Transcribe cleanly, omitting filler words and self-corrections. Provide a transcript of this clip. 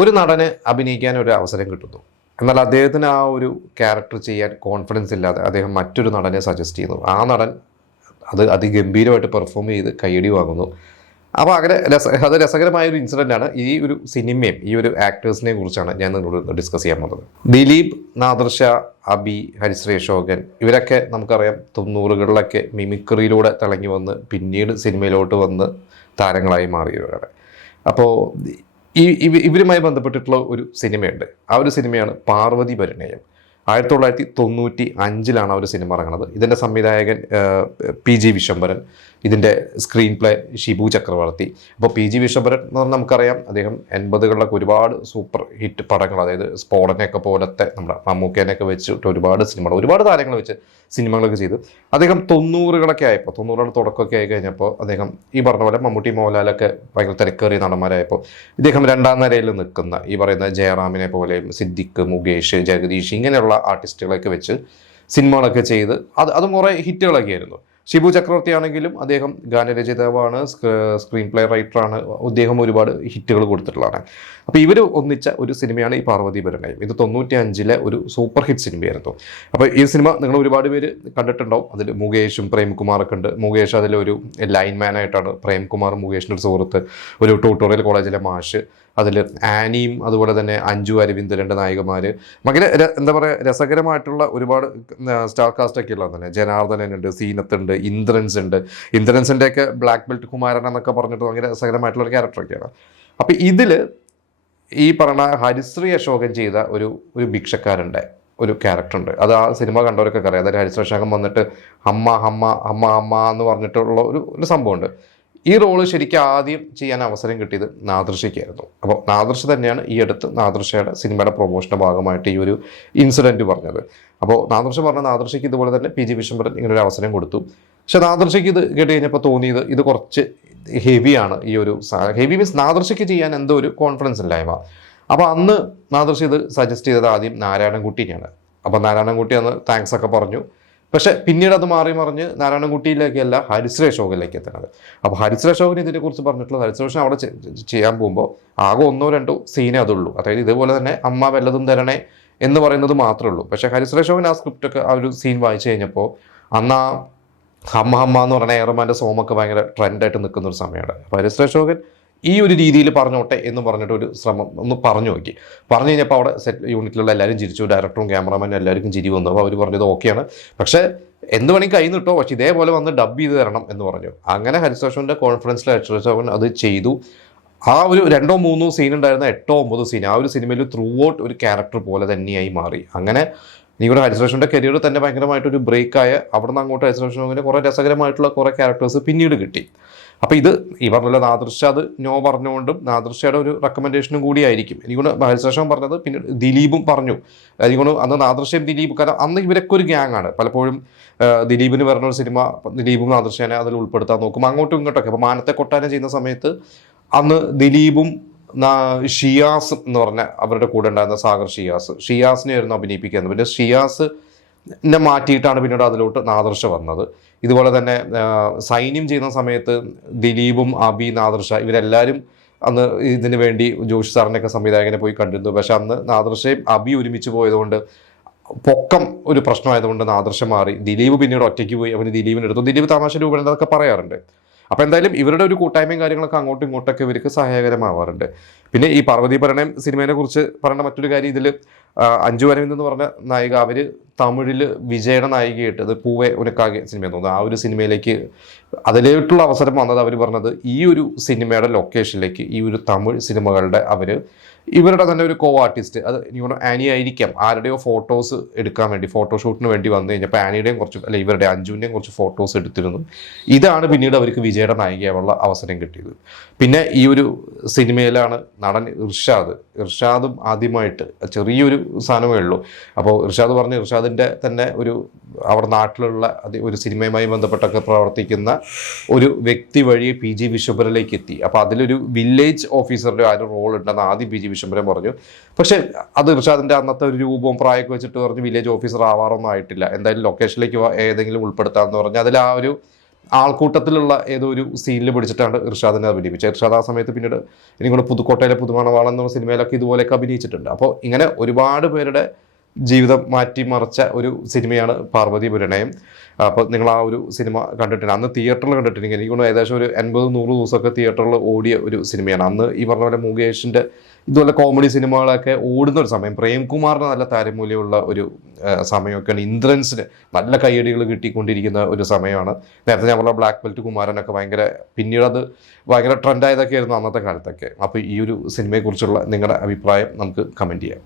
ഒരു നടന് അഭിനയിക്കാൻ ഒരു അവസരം കിട്ടുന്നു. എന്നാൽ അദ്ദേഹത്തിന് ആ ഒരു ക്യാരക്ടർ ചെയ്യാൻ കോൺഫിഡൻസ് ഇല്ലാതെ അദ്ദേഹം മറ്റൊരു നടനെ സജസ്റ്റ് ചെയ്യുന്നു. ആ നടൻ അത് അതിഗംഭീരമായിട്ട് പെർഫോം ചെയ്ത് കയ്യടി വാങ്ങുന്നു. അപ്പോൾ അങ്ങനെ അത് രസകരമായ ഒരു ഇൻസിഡൻ്റ് ആണ്. ഈ ഒരു സിനിമയും ഈ ഒരു ആക്ടേഴ്സിനെ കുറിച്ചാണ് ഞാൻ നിങ്ങളോട് ഡിസ്കസ് ചെയ്യാൻ പോകുന്നത്. ദിലീപ്, നാദിർഷ, അബി, ഹരിശ്രീ അശോകൻ ഇവരൊക്കെ നമുക്കറിയാം 90കളിലൊക്കെ മിമിക്രിയിലൂടെ തിളങ്ങി വന്ന് പിന്നീട് സിനിമയിലോട്ട് വന്ന് താരങ്ങളായി മാറിയവരാണ്. അപ്പോൾ ഇവരുമായി ബന്ധപ്പെട്ടിട്ടുള്ള ഒരു സിനിമയുണ്ട്. ആ ഒരു സിനിമയാണ് പാർവതി പരിണയം. 1995 ആ ഒരു സിനിമ ഇറങ്ങുന്നത്. ഇതിൻ്റെ സംവിധായകൻ PG വിശ്വംഭരൻ, ഇതിൻ്റെ സ്ക്രീൻ പ്ലേ ഷിബു ചക്രവർത്തി. അപ്പോൾ PG വിശ്വംഭരൻ എന്ന് പറഞ്ഞാൽ നമുക്കറിയാം, അദ്ദേഹം 80കളിലൊക്കെ ഒരുപാട് സൂപ്പർ ഹിറ്റ് പടങ്ങൾ, അതായത് സ്പോടനെയൊക്കെ പോലത്തെ നമ്മുടെ മമ്മൂക്കേനെയൊക്കെ വെച്ചിട്ട് ഒരുപാട് സിനിമകൾ, ഒരുപാട് താരങ്ങൾ വെച്ച് സിനിമകളൊക്കെ ചെയ്തു. അദ്ദേഹം 90കളൊക്കെ ആയപ്പോൾ, 90കളുടെ തുടക്കമൊക്കെ ആയി കഴിഞ്ഞപ്പോൾ അദ്ദേഹം ഈ പറഞ്ഞ പോലെ മമ്മൂട്ടി, മോഹൻലാലൊക്കെ ഭയങ്കര തിരക്കേറിയ നടന്മാരായപ്പോൾ ഇദ്ദേഹം രണ്ടാം നിരയിൽ നിൽക്കുന്ന ഈ പറയുന്ന ജയറാമിനെ പോലെയും സിദ്ദിഖ്, മുകേഷ്, ജഗദീഷ് ഇങ്ങനെയുള്ള ആർട്ടിസ്റ്റുകളൊക്കെ വെച്ച് സിനിമകളൊക്കെ ചെയ്ത് അതും കുറേ ഹിറ്റുകളൊക്കെ ആയിരുന്നു. ഷിബു ചക്രവർത്തി ആണെങ്കിലും അദ്ദേഹം ഗാനരചയിതാവാണ്, സ്ക്രീൻ പ്ലേ റൈറ്ററാണ്. അദ്ദേഹം ഒരുപാട് ഹിറ്റുകൾ കൊടുത്തിട്ടുള്ളതാണ്. അപ്പോൾ ഇവർ ഒന്നിച്ച ഒരു സിനിമയാണ് ഈ പാർവതി പരിണയം. ഇത് 95 ഒരു സൂപ്പർ ഹിറ്റ് സിനിമയായിരുന്നു. അപ്പോൾ ഈ സിനിമ നിങ്ങൾ ഒരുപാട് പേര് കണ്ടിട്ടുണ്ടാവും. അതിൽ മുകേഷും പ്രേംകുമാറൊക്കെ ഉണ്ട്. മുകേഷ് അതിലൊരു ലൈൻമാനായിട്ടാണ്. പ്രേംകുമാർ മുകേഷിൻ്റെ ഒരു സുഹൃത്ത്, ഒരു ട്യൂട്ടോറിയൽ കോളേജിലെ മാഷ്. അതിൽ ആനിയും അതുപോലെ തന്നെ അഞ്ജു അരവിന്ദ്, 2 നായികമാർ. ഭയങ്കര എന്താ പറയുക, രസകരമായിട്ടുള്ള ഒരുപാട് സ്റ്റാർ കാസ്റ്റൊക്കെ ഉള്ളത് തന്നെ. ജനാർദ്ദനുണ്ട്, സീനത്തുണ്ട്, ഇന്ദ്രൻസ് ഉണ്ട്. ഇന്ദ്രൻസിൻ്റെയൊക്കെ ബ്ലാക്ക് ബെൽറ്റ് കുമാരൻ എന്നൊക്കെ പറഞ്ഞിട്ട് ഭയങ്കര രസകരമായിട്ടുള്ള ഒരു ക്യാരക്ടറൊക്കെയാണ്. അപ്പോൾ ഇതിൽ ഈ പറഞ്ഞ ഹരിശ്രീ അശോകൻ ചെയ്ത ഒരു ഭിക്ഷക്കാരൻ്റെ ഒരു ക്യാരക്ടറുണ്ട്. അത് ആ സിനിമ കണ്ടവരൊക്കെ അറിയാം. അതായത് ഹരിശ്രീ അശോകൻ വന്നിട്ട് അമ്മ അമ്മ അമ്മ അമ്മ എന്ന് പറഞ്ഞിട്ടുള്ള ഒരു സംഭവമുണ്ട്. ഈ റോള് ശരിക്കും ആദ്യം ചെയ്യാൻ അവസരം കിട്ടിയത് നാദിർഷയ്ക്കായിരുന്നു. അപ്പോൾ നാദിർഷ തന്നെയാണ് ഈ അടുത്ത് നാദിർഷയുടെ സിനിമയുടെ പ്രൊമോഷൻ്റെ ഭാഗമായിട്ട് ഈ ഒരു ഇൻസിഡൻറ്റ് പറഞ്ഞത്. അപ്പോൾ നാദിർഷ പറഞ്ഞ നാദിർഷയ്ക്ക് ഇതുപോലെ തന്നെ PG വിശ്വംഭരൻ ഇങ്ങനൊരു അവസരം കൊടുത്തു. പക്ഷെ നാദിർഷയ്ക്ക് ഇത് കേട്ട് കഴിഞ്ഞപ്പോൾ തോന്നിയത് ഇത് കുറച്ച് ഹെവിയാണ്. ഈ ഒരു ഹെവി മീൻസ് നാദിർഷയ്ക്ക് ചെയ്യാൻ എന്തോ ഒരു കോൺഫിഡൻസ് ഇല്ലായ്മ. അപ്പോൾ അന്ന് നാദിർഷ ഇത് സജസ്റ്റ് ചെയ്തത് ആദ്യം നാരായണൻകുട്ടിയാണ്. അപ്പോൾ നാരായണൻകുട്ടി അന്ന് താങ്ക്സ് ഒക്കെ പറഞ്ഞു. പക്ഷെ പിന്നീട് അത് മാറി മറിഞ്ഞ് നാരായണൻകുട്ടിയിലേക്കല്ല ഹരിശ്രീ അശോകനിലേക്ക് എത്തുന്നത്. അപ്പോൾ ഹരിശ്രീ അശോകൻ ഇതിനെക്കുറിച്ച് പറഞ്ഞിട്ടുള്ളത്, ഹരിശ്രീ അശോകൻ അവിടെ ചെയ്യാൻ പോകുമ്പോൾ ആകെ 1-2 സീനേ അതുള്ളൂ. അതായത് ഇതുപോലെ തന്നെ അമ്മ വല്ലതും തരണേ എന്ന് പറയുന്നത് മാത്രമേ ഉള്ളൂ. പക്ഷേ ഹരിശ്രീ അശോകൻ ആ സ്ക്രിപ്റ്റൊക്കെ ആ ഒരു സീൻ വായിച്ചു കഴിഞ്ഞപ്പോൾ അന്ന് ആ ഹമ്മ ഹമ്മ എന്ന് പറയുന്ന എയർമാൻ്റെ സോമൊക്കെ ഭയങ്കര ട്രെൻഡായിട്ട് നിൽക്കുന്ന ഒരു സമയമാണ്. അപ്പോൾ ഹരിശ്രീ അശോകൻ ഈ ഒരു രീതിയിൽ പറഞ്ഞോട്ടെ എന്ന് പറഞ്ഞിട്ട് ഒരു ശ്രമം ഒന്ന് പറഞ്ഞു നോക്കി. പറഞ്ഞു കഴിഞ്ഞപ്പോൾ അവിടെ സെറ്റ് യൂണിറ്റിലുള്ള എല്ലാവരും ചിരിച്ചു. ഡയറക്ടറും ക്യാമറാമാനും എല്ലാവർക്കും ചിരി വന്നു. അപ്പോൾ അവർ പറഞ്ഞത് ഓക്കെയാണ്, പക്ഷേ എന്ത് വേണമെങ്കിൽ കയ്യിൽ നിട്ടോ, പക്ഷേ ഇതേപോലെ വന്ന് ഡബ് ചെയ്ത് തരണം എന്ന് പറഞ്ഞു. അങ്ങനെ ഹരിശ്രീ അശോകൻ്റെ കോൺഫിഡൻസിൽ ഹരിശ്രീ അശോകൻ അത് ചെയ്തു. ആ ഒരു 2-3 സീൻ ഉണ്ടായിരുന്ന 8-9 സീൻ ആ ഒരു സിനിമയിൽ ത്രൂ ഔട്ട് ഒരു ക്യാരക്ടർ പോലെ തന്നെയായി മാറി. അങ്ങനെ എനിക്കൊരു ഹരിശ്രീ അശോകൻ്റെ കരിയർ തന്നെ ഭയങ്കരമായിട്ടൊരു ബ്രേക്കായ അവിടെ നിന്ന് അങ്ങോട്ട് ഹരിശ്രീ അശോകന് കുറേ രസകരമായിട്ടുള്ള കുറേ ക്യാരക്ടേഴ്സ് പിന്നീട് കിട്ടി. അപ്പോൾ ഇത് ഈ പറഞ്ഞ നാദിർഷ അത് നോ പറഞ്ഞുകൊണ്ടും നാദിർഷയുടെ ഒരു റെക്കമെൻഡേഷനും കൂടിയായിരിക്കും. എനിക്കൊണ്ട് ഹരിശ്രീ അശോകൻ പറഞ്ഞത്. പിന്നെ ദിലീപും പറഞ്ഞു. എനിക്കൊണ്ട് അന്ന് നാദിർഷയും ദിലീപ്, കാരണം അന്ന് ഇവരൊക്കെ ഒരു ഗ്യാങ്ങാണ്. പലപ്പോഴും ദിലീപിന് പറഞ്ഞൊരു സിനിമ ദിലീപും നാദിർഷേനെ അതിൽ ഉൾപ്പെടുത്താൻ നോക്കും, അങ്ങോട്ടും ഇങ്ങോട്ടൊക്കെ. അപ്പോൾ മാനത്തെ കൊട്ടാരം ചെയ്യുന്ന സമയത്ത് അന്ന് ദിലീപും ഷിയാസ് എന്ന് പറഞ്ഞ അവരുടെ കൂടെ ഉണ്ടായിരുന്ന സാഗർ ഷിയാസിനെയായിരുന്നു അഭിനയിപ്പിക്കുന്നത്. പിന്നെ ഷിയാസിനെ മാറ്റിയിട്ടാണ് പിന്നീട് അതിലോട്ട് നാദിർഷ വന്നത്. ഇതുപോലെ തന്നെ സൈന്യം ചെയ്യുന്ന സമയത്ത് ദിലീപും അബി, നാദിർഷ ഇവരെല്ലാവരും അന്ന് ഇതിനു വേണ്ടി ജോഷി സാറിൻ്റെയൊക്കെ സംവിധായകനെ പോയി കണ്ടിരുന്നു. പക്ഷെ അന്ന് നാദിർഷയും അബി ഒരുമിച്ച് പോയതുകൊണ്ട് പൊക്കം ഒരു പ്രശ്നമായതുകൊണ്ട് നാദിർഷ മാറി. ദിലീപ് പിന്നീട് ഒറ്റയ്ക്ക് പോയി. അവന് ദിലീപിനെടുത്തു. ദിലീപ് തമാശ രൂപേണ എന്നൊക്കെ പറയാറുണ്ട്. അപ്പോൾ എന്തായാലും ഇവരുടെ ഒരു കൂട്ടായ്മയും കാര്യങ്ങളൊക്കെ അങ്ങോട്ടും ഇങ്ങോട്ടൊക്കെ ഇവർക്ക് സഹായകരമാവാറുണ്ട്. പിന്നെ ഈ പാർവതി പരിണയം സിനിമയെ കുറിച്ച് പറയേണ്ട മറ്റൊരു കാര്യം, ഇതിൽ അഞ്ജു അരവിന്ദ് എന്ന് പറഞ്ഞ നായിക, അവർ തമിഴിൽ വിജയുടെ നായികയായിട്ട്, അത് പൂവെ ഉനക്കാകെ സിനിമയെന്ന് തോന്നുന്നു, ആ ഒരു സിനിമയിലേക്ക് അതിലേക്കുള്ള അവസരം വന്നത് അവർ പറഞ്ഞത് ഈ ഒരു സിനിമയുടെ ലൊക്കേഷനിലേക്ക് ഈ ഒരു തമിഴ് സിനിമകളുടെ ഇവരുടെ തന്നെ ഒരു ആർട്ടിസ്റ്റ്, അത് ഇനിയോട് ആനി ആയിരിക്കാം, ആരുടെയോ ഫോട്ടോസ് എടുക്കാൻ വേണ്ടി ഫോട്ടോഷൂട്ടിന് വേണ്ടി വന്നു കഴിഞ്ഞപ്പോൾ ആനിയുടെയും കുറച്ച് ഇവരുടെ അഞ്ജുവിൻ്റെയും കുറച്ച് ഫോട്ടോസ് എടുത്തിരുന്നു. ഇതാണ് പിന്നീട് അവർക്ക് വിജയുടെ നായികയാവുള്ള അവസരം കിട്ടിയത്. പിന്നെ ഈ ഒരു സിനിമയിലാണ് നടൻ ഇർഷാദും ആദ്യമായിട്ട് ചെറിയൊരു സാധനമേ ഉള്ളൂ. അപ്പോൾ ഇർഷാദ് പറഞ്ഞ് ഇർഷാദിൻ്റെ തന്നെ അവിടെ നാട്ടിലുള്ള ഒരു സിനിമയുമായി ബന്ധപ്പെട്ടൊക്കെ പ്രവർത്തിക്കുന്ന ഒരു വ്യക്തി വഴി PG വിശ്വംഭരനിലേക്ക് എത്തി. അപ്പോൾ അതിലൊരു വില്ലേജ് ഓഫീസറുടെ ആ ഒരു റോൾ ഉണ്ടെന്ന് ആദ്യം PG വിശ്വംഭരൻ പറഞ്ഞു. പക്ഷേ അത് ഇർഷാദിൻ്റെ അന്നത്തെ ഒരു രൂപവും പ്രായമൊക്കെ വെച്ചിട്ട് പറഞ്ഞ് വില്ലേജ് ഓഫീസർ ആവാറൊന്നും ആയിട്ടില്ല. എന്തായാലും ലൊക്കേഷനിലേക്ക് ഏതെങ്കിലും ഉൾപ്പെടുത്താമെന്ന് പറഞ്ഞ് അതിൽ ആ ഒരു ആൾക്കൂട്ടത്തിലുള്ള ഏതോ ഒരു സീനിൽ പിടിച്ചിട്ടാണ് ഇർഷാദിനെ അഭിനയിപ്പിച്ചത്. ഇർഷാദ് ആ സമയത്ത് പിന്നീട് എനിക്കൊണ്ട് പുതുക്കോട്ടയിലെ പുതുമണവാളൻ എന്ന സിനിമയിലൊക്കെ ഇതുപോലെയൊക്കെ അഭിനയിച്ചിട്ടുണ്ട്. അപ്പോൾ ഇങ്ങനെ ഒരുപാട് പേരുടെ ജീവിതം മാറ്റിമറിച്ച ഒരു സിനിമയാണ് പാർവതി പരിണയം. അപ്പോൾ നിങ്ങൾ ആ ഒരു സിനിമ കണ്ടിട്ടുണ്ട്, അന്ന് തിയേറ്ററിൽ കണ്ടിട്ടുണ്ടെങ്കിൽ എനിക്കൊണ്ട് ഏകദേശം ഒരു 80-100 ദിവസമൊക്കെ തിയേറ്ററിൽ ഓടിയ ഒരു സിനിമയാണ്. അന്ന് ഈ പറഞ്ഞ പോലെ മുകേഷിൻ്റെ ഇതുപോലെ കോമഡി സിനിമകളൊക്കെ ഓടുന്ന ഒരു സമയം, പ്രേംകുമാറിന് നല്ല താരമൂല്യമുള്ള ഒരു സമയമൊക്കെയാണ്, ഇന്ദ്രൻസിന് നല്ല കയ്യടികൾ കിട്ടിക്കൊണ്ടിരിക്കുന്ന ഒരു സമയമാണ്. നേരത്തെ ഞാൻ പറഞ്ഞ ബ്ലാക്ക് ബെൽറ്റ് കുമാരനൊക്കെ ഭയങ്കര, പിന്നീട് അത് ഭയങ്കര ട്രെൻഡായതൊക്കെ ആയിരുന്നു അന്നത്തെ കാലത്തൊക്കെ. അപ്പോൾ ഈ ഒരു സിനിമയെക്കുറിച്ചുള്ള നിങ്ങളുടെ അഭിപ്രായം നമുക്ക് കമൻറ്റ് ചെയ്യാം.